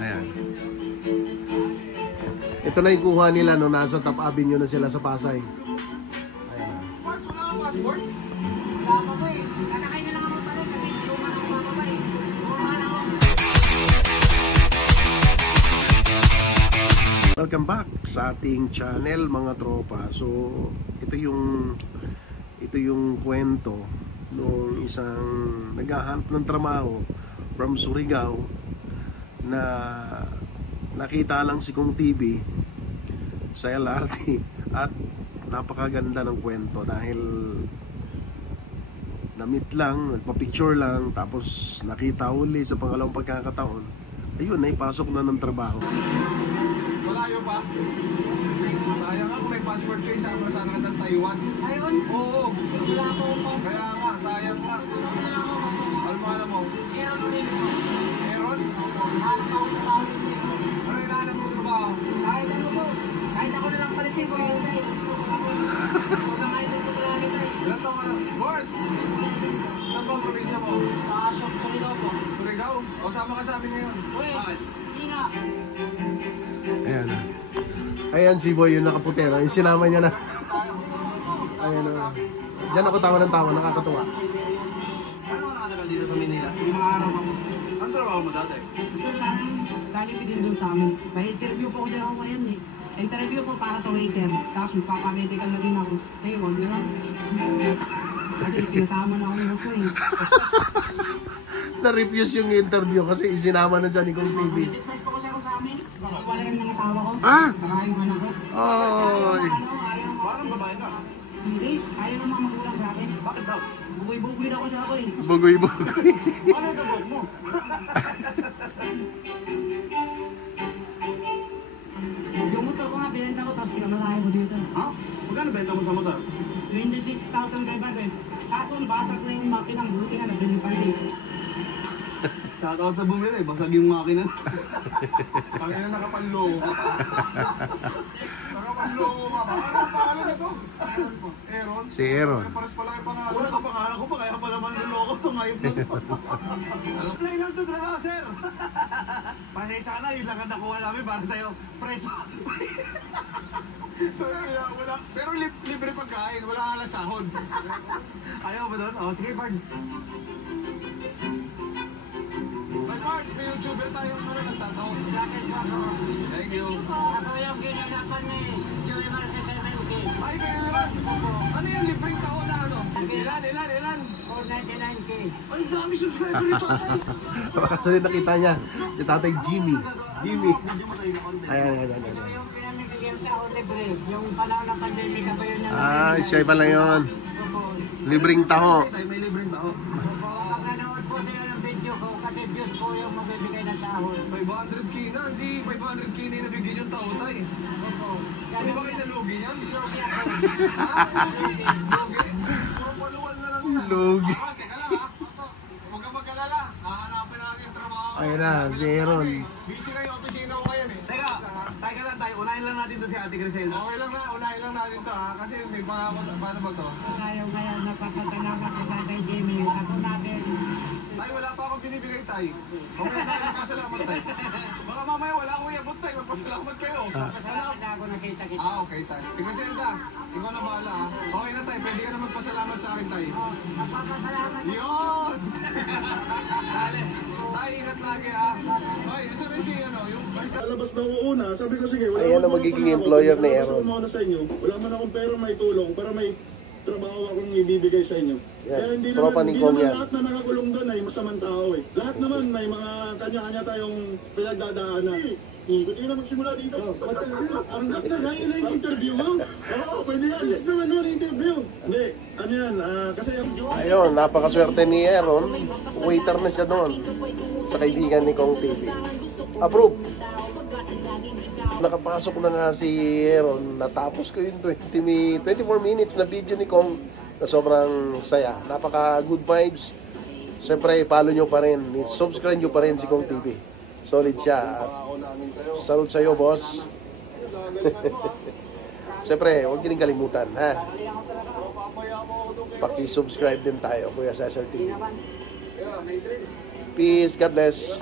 Ayan. Ito na yung kuha nila no, nasa Top Avenue na sila sa Pasay. Ayan. Parts, wala ka passport? Wala pa po eh. Sasakay na lang ako pa rin kasi luma ng mga pa eh. Welcome back sa ating channel mga tropa. So ito yung kwento nung isang naghahanap ng trabaho from Surigao na nakita lang si Kong TV sa LRT at napakaganda ng kwento dahil na-meet lang, nagpa-picture lang, tapos nakita uli sa pangalawang pagkakataon, ayun, naipasok na ng trabaho. Malayo pa? Sayang nga kung may passport kayo, sama sana ka ng Taiwan. Taiwan? Oo. Wala ko pa. Kaya nga, sayang nga. Alam mo? Meron ulit mo. Meron? Hanap ako sa tawin niyo. Ano yung hanap mo trabaho? Kahit ano po. Kahit ako nalang palitin ko yun. Huwag na ngayon ito palagi tayo. Ilan taong ano? Boss! Saan ba ang probinsya mo? Sa Surigao po. Surigao? O sama ka sa amin ngayon? Uy! Hindi nga. Ayan. Ayan si Boy yung nakaputero. Yung sinama niya na. Ayan o. Diyan ako tawa ng tawa. Nakakatuwa. Ano ka nakatagal dito sa Manila? 5 araw ako. Ano trabaho mo dati? Galing din doon sa amin. May interview po kasi ako ngayon eh. Interview po para sa waiter. Tapos magpapamedical na din ako. Taiwan, di ba? Kasi pinasama na ako ng boss ko eh. Na-refuse yung interview kasi isinama na dyan ni Kong TV. Request po kasi ako sa amin. Wala rin ng asawa ko. Ah! Saka yung anak ko. Oy! Parang babae ka. Hindi. Ayaw naman magulang sa akin. Bakit daw? Bugoy-bugoy na ako sa ako eh. Bugoy-bugoy. Ano yung dagog mo? Yung motor ko nga, binenta ko, tapos pinamalahay ko dito. Ha? Magkano benta mo sa motor? 26,500. Kaso, basag na yung makinang buti na, nabili pa rin. Shoutout sa bumili, basag yung makina. Kaya na nakapanloko ka pa. Nakapanloko ka pa. Ano ang pangalan nito? Aaron? Si Aaron. Pares pala yung pangalan. Wala ka pangalan ko pa, kaya pala manloloko ito ngayon na ito. Apply lang ito, trabaho, sir. Pasensya na, yun lang ang nakuha namin para sa'yo. Preso. Wala. Pero libre pagkain, wala ka lang sahod. Ayaw ba doon? O, sige, Bards. Bards, may YouTuber tayong nagtatawag. Thank you. Ako yung ginagapan ni Joey Marquez MMK. Ay, kayo naman. Ano yung libreng tao na ano? Ilan? 499K. Ay, dami subscriber nito. Kasunod nakita niya. Si Tatay Jimmy. Jimmy. Ayan. Ito yung pinamigil ka o libre. Yung panahon ng pandemic pa yun. Ah, siya pala yun. Libreng taho. May libreng tao. Pag nanood po sila ng video ko, kasi views po yung magbibigay na sahod. 500k na, hindi 500k na yung nabigyan yung tao tayo. Hindi ba kayo nalugi niyan? Lugi ako. Lugi? Puro paluwal na lang yan. Lugi. Teka lang ha. Huwag ka mag-alala. Hahanapin natin yung trabaho. Ayun na, si Aaron. Busy na yung opisina ko ngayon eh. Teka lang tayo. Unahin lang natin to si Ate Grisel. Okay lang na, unahin lang natin to ha. Kasi may pangako, paano ba to? Ngayon, napapasalamat ko sa kay Jimmy. Ako natin. Tay, wala pa akong binibigay tay. Okay na, nagpasalamat tay. Baka mamaya wala akong iabot tay. Magpasalamat kayo. Salamat na ako nakita kita. Okay tay. Tigreselda, ikaw na bahala ha. Okay na tay, pwede ka na magpasalamat sa akin tay. Napapasalamat ko. Yun! Dale. Tay, ingat lagi ha. Hoy, isa rin si yung... Alabas na ako una, sabi ko sige, wala Ayan ang magiging employer ni Aaron. Wala sa inyo, wala man akong pera may tulong para may trabaho akong ibibigay sa inyo. Yan, Kaya hindi tropa naman, ni hindi Kong naman yan. lahat na nakakulong doon ay masamang tao eh. Lahat naman may mga kanya-kanya tayong pinagdadaanan. Pwede na magsimula dito. Ang ganda na yun yung interview mo. Oo, pwede yan. Yes naman nun interview. Hindi, ano yan, kasi yung... Ayun, napakaswerte ni Aaron. Waiter na siya doon sa kaibigan ni Kong TV. Approve. Nakapasok na nga si Aaron. Natapos ko yung 24 minutes na video ni Kong na sobrang saya. Napaka good vibes. Siyempre, follow nyo pa rin. Subscribe nyo pa rin si Kong TV. Solid siya. At salute sa'yo, boss. Siyempre, huwag nyo rin kalimutan, ha? Paki-subscribe din tayo, Kuya Cesar TV. Peace. God bless.